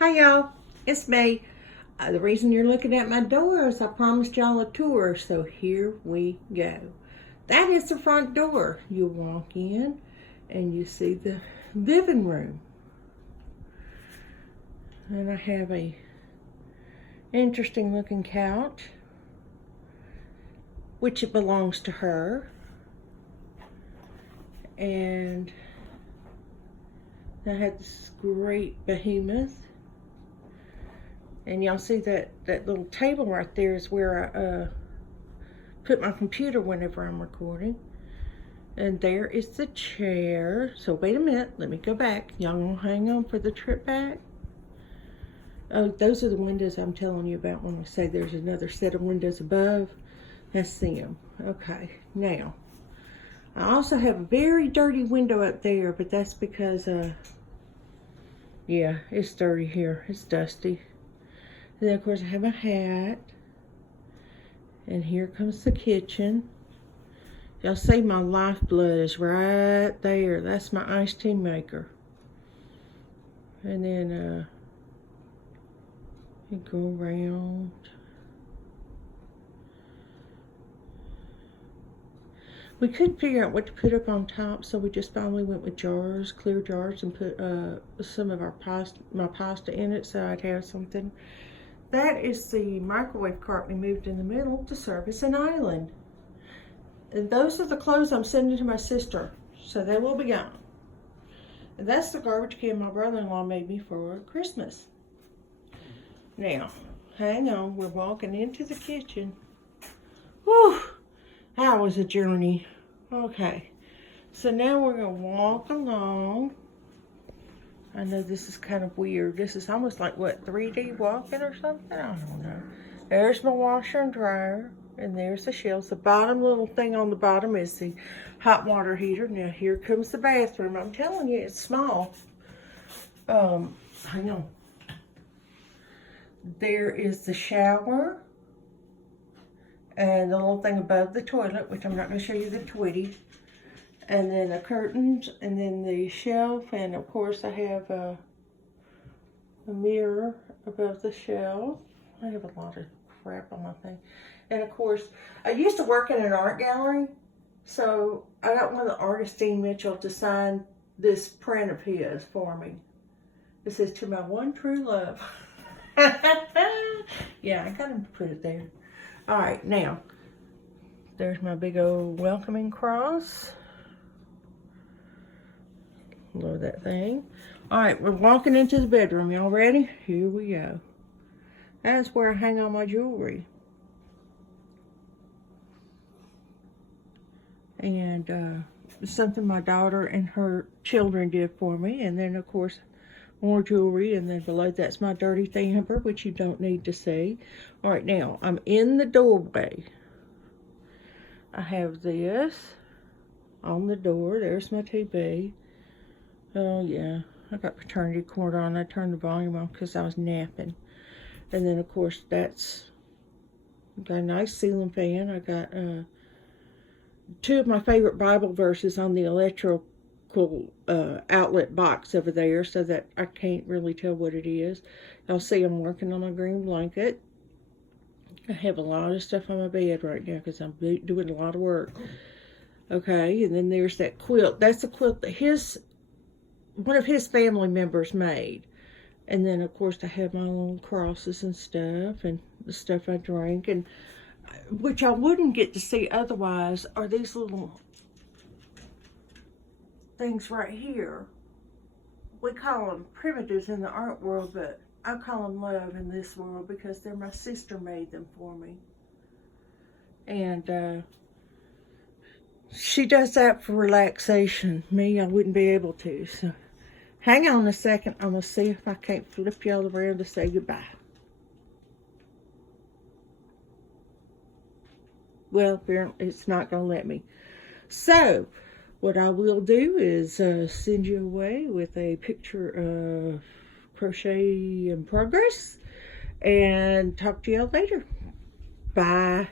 Hi y'all, it's me. The reason you're looking at my door is I promised y'all a tour, so here we go. That is the front door. You walk in and you see the living room. And I have a interesting looking couch, which it belongs to her. And I have this great behemoth. And y'all see that little table right there is where I put my computer whenever I'm recording. And there is the chair. So wait a minute, let me go back. Y'all gonna hang on for the trip back? Oh, those are the windows I'm telling you about when I say there's another set of windows above. That's them. Okay, now, I also have a very dirty window up there, but that's because, yeah, it's dirty here. It's dusty. And then, of course, I have a hat. And here comes the kitchen. Y'all see my lifeblood is right there. That's my iced tea maker. And then, you go around. We couldn't figure out what to put up on top, so we just finally went with jars, clear jars, and put some of my pasta in it so I'd have something. That is the microwave cart we moved in the middle to serve as an island. And those are the clothes I'm sending to my sister, so they will be gone. And that's the garbage can my brother-in-law made me for Christmas. Now, hang on, we're walking into the kitchen. Whew, that was a journey. Okay, so now we're gonna walk along. I know this is kind of weird. This is almost like, what, 3D walking or something? I don't know. There's my washer and dryer, and there's the shelves. The bottom little thing on the bottom is the hot water heater. Now, here comes the bathroom. I'm telling you, it's small. Hang on. There is the shower, and the little thing above the toilet, which I'm not going to show you the Tweety. And then the curtains, and then the shelf, and of course I have a mirror above the shelf. I have a lot of crap on my thing. And of course, I used to work in an art gallery, so I got one of the artists, Dean Mitchell, to sign this print of his for me. It says, "To my one true love." Yeah, I gotta put it there. All right, now, there's my big old welcoming cross. Love that thing. All right, we're walking into the bedroom. Y'all ready? Here we go. That's where I hang all my jewelry. And something my daughter and her children did for me. And then, of course, more jewelry. And then below that's my dirty hamper, which you don't need to see. All right, now, I'm in the doorway. I have this on the door. There's my TV. Oh, yeah, I got paternity cord on. I turned the volume on because I was napping. And then, of course, that's got a nice ceiling fan. I got two of my favorite Bible verses on the electrical outlet box over there so that I can't really tell what it is. Y'all see I'm working on my green blanket. I have a lot of stuff on my bed right now because I'm doing a lot of work. Okay, and then there's that quilt. That's the quilt that one of his family members made. And then, of course, I have my little crosses and stuff, and the stuff I drink, and which I wouldn't get to see otherwise are these little things right here. We call them primitives in the art world, but I call them love in this world because they're my sister made them for me. And she does that for relaxation. Me, I wouldn't be able to, so hang on a second. I'm going to see if I can't flip y'all around to say goodbye. Well, apparently it's not going to let me. So, what I will do is send you away with a picture of crochet in progress. And talk to y'all later. Bye.